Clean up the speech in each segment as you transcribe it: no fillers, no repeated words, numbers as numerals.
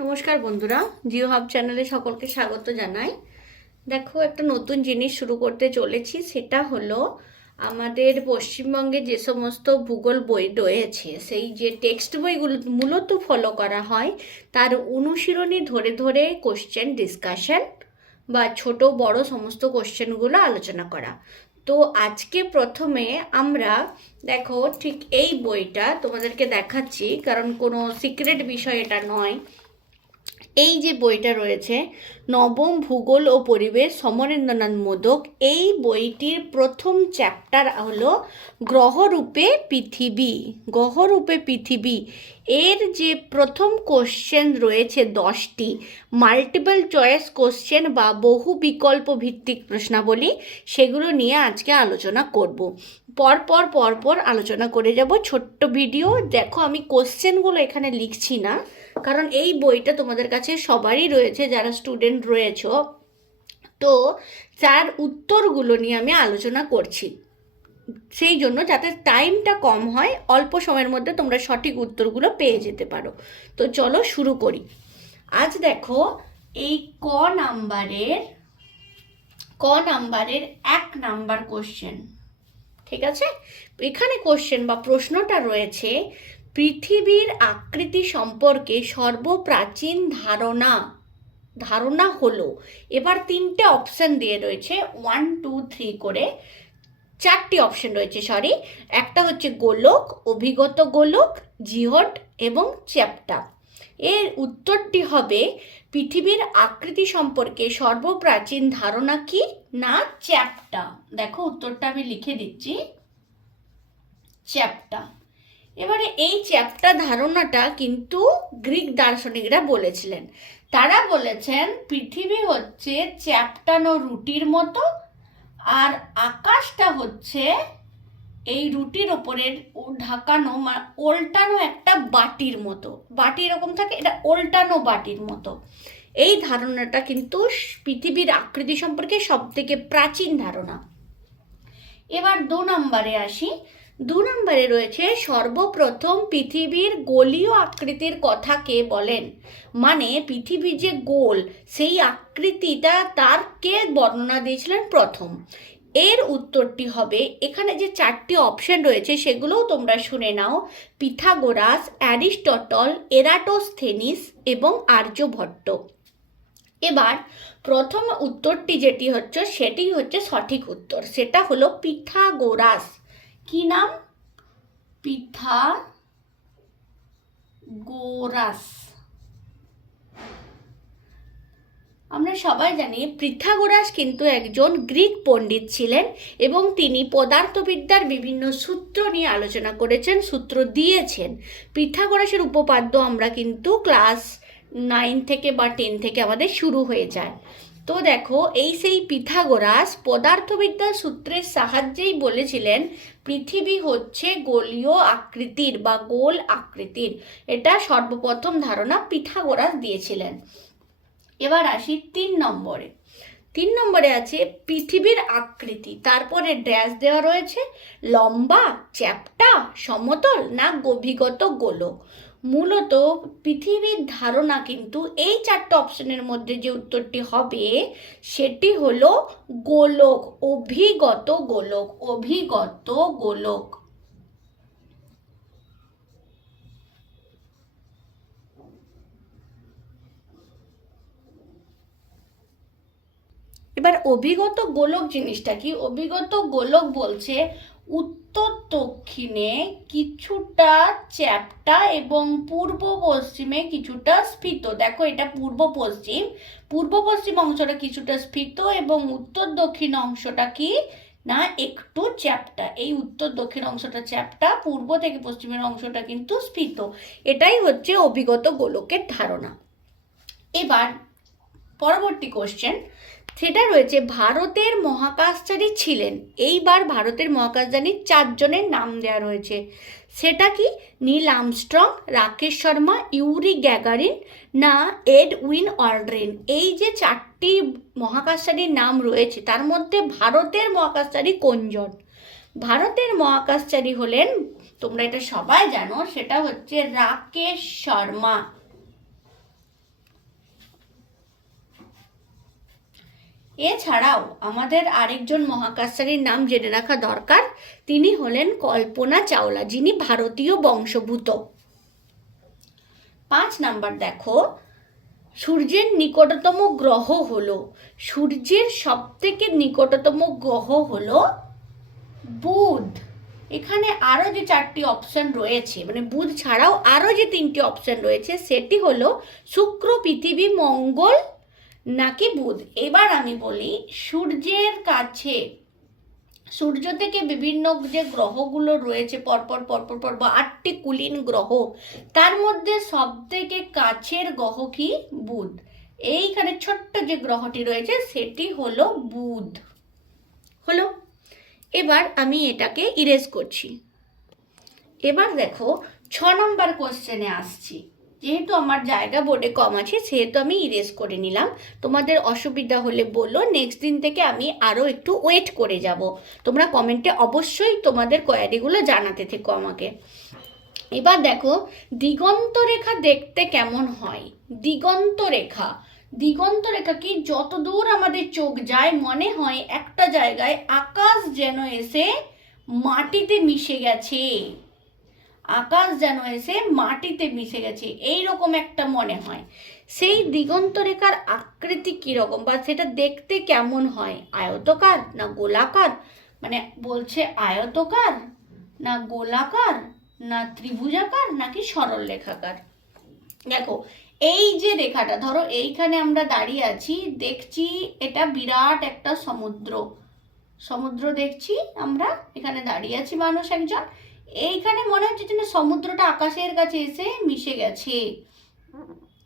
নমস্কার বন্ধুরা, জিও হাব চ্যানেলে সকলকে স্বাগত জানাই। দেখো, একটা নতুন জিনিস শুরু করতে চলেছি। সেটা হলো আমাদের পশ্চিমবঙ্গে যে সমস্ত ভূগোল বই রয়েছে, সেই যে টেক্সট বইগুলো মূলত ফলো করা হয়, তার অনুশীলনী ধরে ধরে কোশ্চেন ডিসকাশন বা ছোট বড় সমস্ত কোশ্চেনগুলো আলোচনা করা। তো আজকে প্রথমে আমরা দেখো ঠিক এই বইটা তোমাদেরকে দেখাচ্ছি, কারণ কোনো সিক্রেট বিষয় এটা নয়। এই যে বইটা রয়েছে, নবম ভূগোল ও পরিবেশ, সমরেন্দ্রনাথ মোদক, এই বইটির প্রথম চ্যাপ্টার হলো গ্রহরূপে পৃথিবী। গ্রহরূপে পৃথিবী এর যে প্রথম কোশ্চেন রয়েছে 10টি মাল্টিপল চয়েস কোশ্চেন বা বহু বিকল্প ভিত্তিক প্রশ্নাবলী, সেগুলো নিয়ে আজকে আলোচনা করব। পরপর আলোচনা করে যাব, ছোট্ট ভিডিও। দেখো, আমি কোশ্চেনগুলো এখানে লিখছি না, কারণ এই বইটা তোমাদের কাছে সবারই রয়েছে যারা স্টুডেন্ট রয়েছ। তো তার উত্তরগুলো নিয়ে আমি আলোচনা করছি, সেই জন্য যাতে টাইমটা কম হয়, অল্প সময়ের মধ্যে তোমরা সঠিক উত্তরগুলো পেয়ে যেতে পারো। তো চলো শুরু করি। আজ দেখো, এই ক নাম্বারের 1 নাম্বার কোশ্চেন, ঠিক আছে? এখানে কোশ্চেন বা প্রশ্নটা রয়েছে, পৃথিবীর আকৃতি সম্পর্কে সর্বপ্রাচীন ধারণা হলো। এবার 3টে অপশন দিয়ে রয়েছে, 1 2 3 করে 4টি অপশন রয়েছে, সরি। একটা হচ্ছে গোলক, অভিগত গোলক, জিহট এবং চ্যাপ্টা। এর উত্তরটি হবে, পৃথিবীর আকৃতি সম্পর্কে সর্বপ্রাচীন ধারণা কি না চ্যাপ্টা। দেখো, উত্তরটা আমি লিখে দিচ্ছি, চ্যাপ্টা। এবারে এই চ্যাপ্টা ধারণাটা কিন্তু গ্রিক দার্শনিকরা বলেছিলেন। তারা বলেছেন পৃথিবী হচ্ছে চ্যাপ্টানো রুটির মতো, আর আকাশটা হচ্ছে এই রুটির ওপরের ঢাকানো ওল্টানো একটা বাটির মতো। বাটি এরকম থাকে, এটা ওল্টানো বাটির মতো। এই ধারণাটা কিন্তু পৃথিবীর আকৃতি সম্পর্কে সব থেকে প্রাচীন ধারণা। এবার 2 নম্বরে আসি। 2 নম্বরে রয়েছে, সর্বপ্রথম পৃথিবীর গোলীয় আকৃতির কথা কে বলেন? মানে পৃথিবী যে গোল, সেই আকৃতিটা তার কে বর্ণনা দিয়েছিলেন প্রথম? এর উত্তরটি হবে, এখানে যে 4টি অপশন রয়েছে সেগুলোও তোমরা শুনে নাও, পিথাগোরাস, অ্যারিস্টটল, এরাটোস্থেনিস এবং আর্যভট্ট। এবার প্রথম উত্তরটি যেটি হচ্ছে, সেটি হচ্ছে সঠিক উত্তর। সেটা হলো পিথাগোরাস। কি নাম? পিথাগোরাস। আমরা সবাই জানি পিথাগোরাস কিন্তু একজন গ্রিক পণ্ডিত ছিলেন, এবং তিনি পদার্থবিদ্যার বিভিন্ন সূত্র নিয়ে আলোচনা করেছেন, সূত্র দিয়েছেন। পিথাগোরাসের উপপাদ্য আমরা কিন্তু ক্লাস 9 থেকে বা 10 থেকে আমাদের শুরু হয়ে যায়। তো দেখো, সেই পিথাগোরাস পদার্থবিদ্যার সূত্রের সাহায্যেই বলেছিলেন পৃথিবী হচ্ছে গোলীয় আকৃতির বা গোল আকৃতির। এটা সর্বপ্রথম ধারণা পিথাগোরাস দিয়েছিলেন। এবার আসি 3 নম্বরে। 3 নম্বরে আছে পৃথিবীর আকৃতি, তারপরে ড্যাশ দেওয়া রয়েছে, লম্বা, চ্যাপ্টা, সমতল না অভিগত গোলক। মূলত পৃথিবীর ধারণা কিন্তু এই 4টে অপশনের মধ্যে যে উত্তরটি হবে সেটি হলো গোলক, অভিগত গোলক, অভিগত গোলক। এবার অভিগত গোলক জিনিসটা কি? অভিগত গোলক বলছে উত্তর দক্ষিণে কিছুটা চ্যাপ্টা এবং পূর্ব পশ্চিমে কিছুটা স্ফীত। দেখো, এটা পূর্ব পশ্চিম অংশটা কিছুটা স্ফীত এবং উত্তর দক্ষিণ অংশটা কি না একটু চ্যাপ্টা। এই উত্তর দক্ষিণ অংশটা চ্যাপ্টা, পূর্ব থেকে পশ্চিমের অংশটা কিন্তু স্ফীত। এটাই হচ্ছে অভিগত গোলকের ধারণা। এবার পরবর্তী কোশ্চেন, সেটা রয়েছে ভারতের মহাকাশচারী ছিলেন। এইবার ভারতের মহাকাশযানী 4 জনের নাম দেওয়া রয়েছে। সেটা কি? Neil Armstrong, Rakesh Sharma, Yuri Gagarin না এডউইন অলড্রিন। এই যে 4টি মহাকাশচারীর নাম রয়েছে, তার মধ্যে ভারতের মহাকাশচারী কোনজন? ভারতের মহাকাশচারী হলেন, তোমরা এটা সবাই জানো, সেটা হচ্ছে রাকেশ শর্মা। এছাড়াও আমাদের আরেকজন মহাকাশচারীর নাম জেনে রাখা দরকার, তিনি হলেন কল্পনা চাওলা, যিনি ভারতীয় বংশোদ্ভূত। 5 নাম্বার দেখো, সূর্যের নিকটতম গ্রহ হলো, সূর্যের সব থেকে নিকটতম গ্রহ হলো বুধ। এখানে আরও যে 4টি অপশন রয়েছে, মানে বুধ ছাড়াও আরও যে 3টি অপশন রয়েছে, সেটি হলো শুক্র, পৃথিবী, মঙ্গল নাকি বুধ। এবার আমি বলি, সূর্যের কাছে, সূর্য থেকে বিভিন্ন যে গ্রহগুলো রয়েছে পরপর পরপর পর বা 8টি কুলীন গ্রহ, তার মধ্যে সব থেকে কাছের গ্রহ কি? বুধ। এইখানে ছোট্ট যে গ্রহটি রয়েছে সেটি হলো বুধ। হলো, এবার আমি এটাকে ইরেজ করছি। এবার দেখো 6 নম্বর কোশ্চেনে আসছি। যেহেতু আমার জায়গা বোর্ডে কম আছে সেহেতু আমি ইরেজ করে নিলাম। তোমাদের অসুবিধা হলে বলো, নেক্সট দিন থেকে আমি আরও একটু ওয়েট করে যাব। তোমরা কমেন্টে অবশ্যই তোমাদের কোয়ারিগুলো জানাতে থেকো আমাকে। এবার দেখো, দিগন্ত রেখা দেখতে কেমন হয়? দিগন্ত রেখা, দিগন্ত রেখা কি, যত দূর আমাদের চোখ যায় মনে হয় একটা জায়গায় আকাশ যেন এসে মাটিতে মিশে গেছে, আকাশ যেন এসে মাটিতে মিশে গেছে, এইরকম একটা মনে হয়। সেই দিগন্ত রেখার আকৃতি কীরকম বা সেটা দেখতে কেমন হয়? আয়তকার না গোলাকার? মানে বলছে আয়তকার না গোলাকার না ত্রিভুজাকার নাকি সরল রেখাকার? দেখো, এই যে রেখাটা, ধরো এইখানে আমরা দাঁড়িয়ে আছি, দেখছি এটা বিরাট একটা সমুদ্র, সমুদ্র দেখছি আমরা, এখানে দাঁড়িয়ে আছি মানুষ একজন, এইখানে মনে হচ্ছে যেন সমুদ্রটা আকাশের কাছে এসে মিশে গেছে,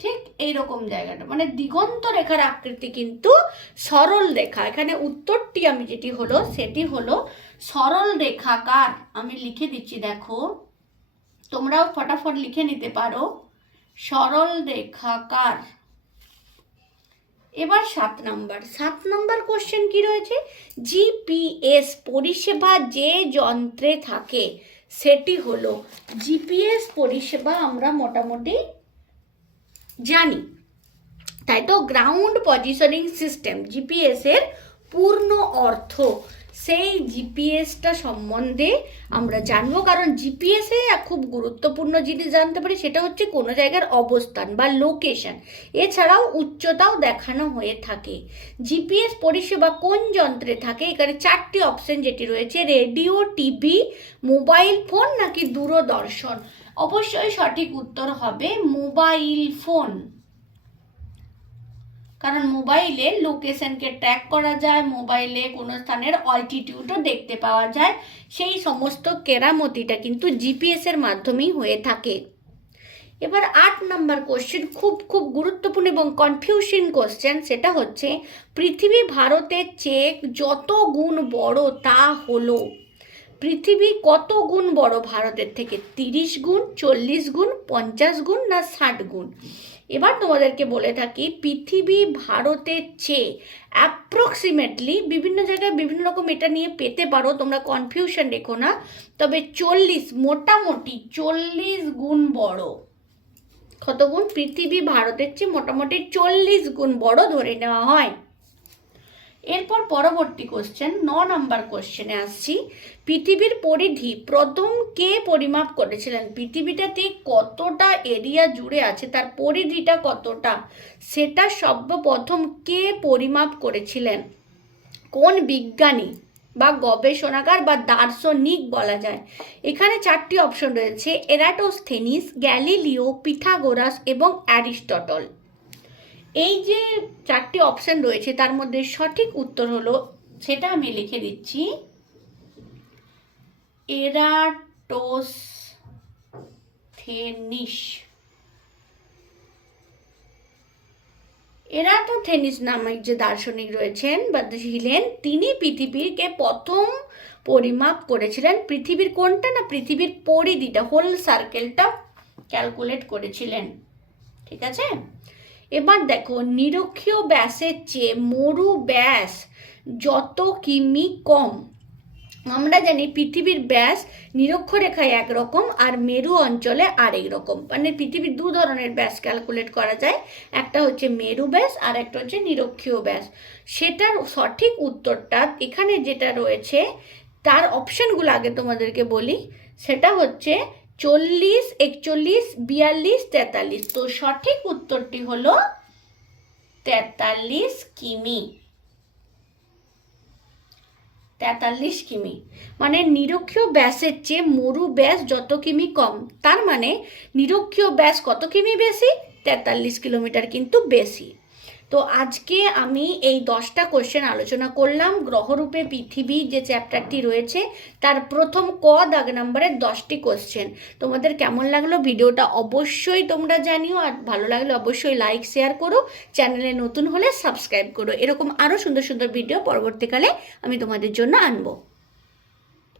ঠিক এইরকম জায়গাটা, মানে দিগন্ত রেখার আকৃতি কিন্তু সরল রেখা। এখানে উত্তরটি আমি যেটি হলো সেটি হলো সরল রেখাকার। আমি লিখে দিচ্ছি, দেখো তোমরাও ফটাফট লিখে নিতে পারো, সরল রেখাকার। এবার 7 নম্বর কোশ্চেন কি রয়েছে? জিপিএস পরিষেবা যে যন্ত্রে থাকে সেটি হলো, জিপিএস পরিষেবা আমরা মোটামুটি জানি, তাই তো, গ্রাউন্ড পজিশনিং সিস্টেম, জিপিএস এর পূর্ণ অর্থ। সেই জিপিএসটা সম্বন্ধে আমরা জানবো, কারণ জিপিএসে খুব গুরুত্বপূর্ণ জিনিস জানতে পারি, সেটা হচ্ছে কোনো জায়গার অবস্থান বা লোকেশন, এছাড়াও উচ্চতাও দেখানো হয়ে থাকে। জিপিএস পরিষেবা কোন যন্ত্রে থাকে? এখানে 4টি অপশন যেটি রয়েছে, রেডিও, টিভি, মোবাইল ফোন নাকি দূরদর্শন। অবশ্যই সঠিক উত্তর হবে মোবাইল ফোন, কারণ মোবাইলে লোকেশনকে ট্র্যাক করা যায়, মোবাইলে কোনো স্থানের অল্টিটিউডও দেখতে পাওয়া যায়, সেই সমস্ত কেরামতিটা কিন্তু জিপিএসের মাধ্যমেই হয়ে থাকে। এবার 8 নম্বর কোশ্চেন, খুব গুরুত্বপূর্ণ এবং কনফিউশন কোশ্চেন, সেটা হচ্ছে পৃথিবী ভারতের চেয়ে যত গুণ বড় তা হলো। পৃথিবী কত গুণ বড় ভারতের থেকে? 30 গুণ, 40 গুণ, 50 গুণ না 60 গুণ? এবার তোমাদেরকে বলে থাকি, পৃথিবী ভারতের চেয়ে অ্যাপ্রক্সিমেটলি, বিভিন্ন জায়গায় বিভিন্ন রকম এটা নিয়ে পেতে পারো, তোমরা কনফিউশন রেখো না, তবে 40, মোটামুটি 40 গুণ বড়। কত গুণ? পৃথিবী ভারতের চেয়ে মোটামুটি 40 গুণ বড় ধরে নেওয়া হয়। এরপর পরবর্তী কোশ্চেন, 9 নম্বর কোশ্চেনে আসছি। পৃথিবীর পরিধি প্রথম কে পরিমাপ করেছিলেন? পৃথিবীটাতে কতটা এরিয়া জুড়ে আছে, তার পরিধিটা কতটা, সেটা সর্বপ্রথম কে পরিমাপ করেছিলেন? কোন বিজ্ঞানী বা গবেষণাগার বা দার্শনিক বলা যায়? এখানে 4টি অপশন রয়েছে, এরাটোস্থেনিস, গ্যালিলিও, পিথাগোরাস এবং অ্যারিস্টটল। এই যে 4টি অপশন রয়েছে তার মধ্যে সঠিক উত্তর হলো, সেটা আমি লিখে দিচ্ছি, এরাটোস্থেনিস। এরাটোস্থেনিস নামক যে দার্শনিক রয়েছেন বা ছিলেন, তিনি পৃথিবীকে প্রথম পরিমাপ করেছিলেন। পৃথিবীর কোনটা? না পৃথিবীর পরিধিটা, হোল সার্কেলটা ক্যালকুলেট করেছিলেন। ঠিক আছে, এবার দেখো, নিরক্ষীয় ব্যাসের চেয়ে মরু ব্যাস যত কিমি কম, আমরা জানি পৃথিবীর ব্যাস নিরক্ষরেখায় একরকম আর মেরু অঞ্চলে আরেক রকম, মানে পৃথিবীর দু ধরনের ব্যাস ক্যালকুলেট করা যায়, একটা হচ্ছে মেরু ব্যাস আর একটা হচ্ছে নিরক্ষীয় ব্যাস। সেটার সঠিক উত্তরটা এখানে যেটা রয়েছে তার অপশানগুলো আগে তোমাদেরকে বলি, সেটা হচ্ছে 40, 41, 42, 43। তো সঠিক উত্তরটি হলো 43 কিমি। 43 কিমি, মানে নিরক্ষীয় ব্যাসের চেয়ে মরু ব্যাস যত কিমি কম, তার মানে নিরক্ষীয় ব্যাস কত কিমি বেশি? 43 কিলোমিটার কিন্তু বেশি। তো আজকে আমি এই 10টা কোশ্চেন আলোচনা করলাম। গ্রহরূপে পৃথিবী যে চ্যাপ্টারটি রয়েছে তার প্রথম ক দাগ নম্বরের 10টি কোশ্চেন। তোমাদের কেমন লাগলো ভিডিওটা অবশ্যই তোমরা জানিও, আর ভালো লাগলে অবশ্যই লাইক শেয়ার করো, চ্যানেলে নতুন হলে সাবস্ক্রাইব করো। এরকম আরও সুন্দর সুন্দর ভিডিও পরবর্তীকালে আমি তোমাদের জন্য আনবো।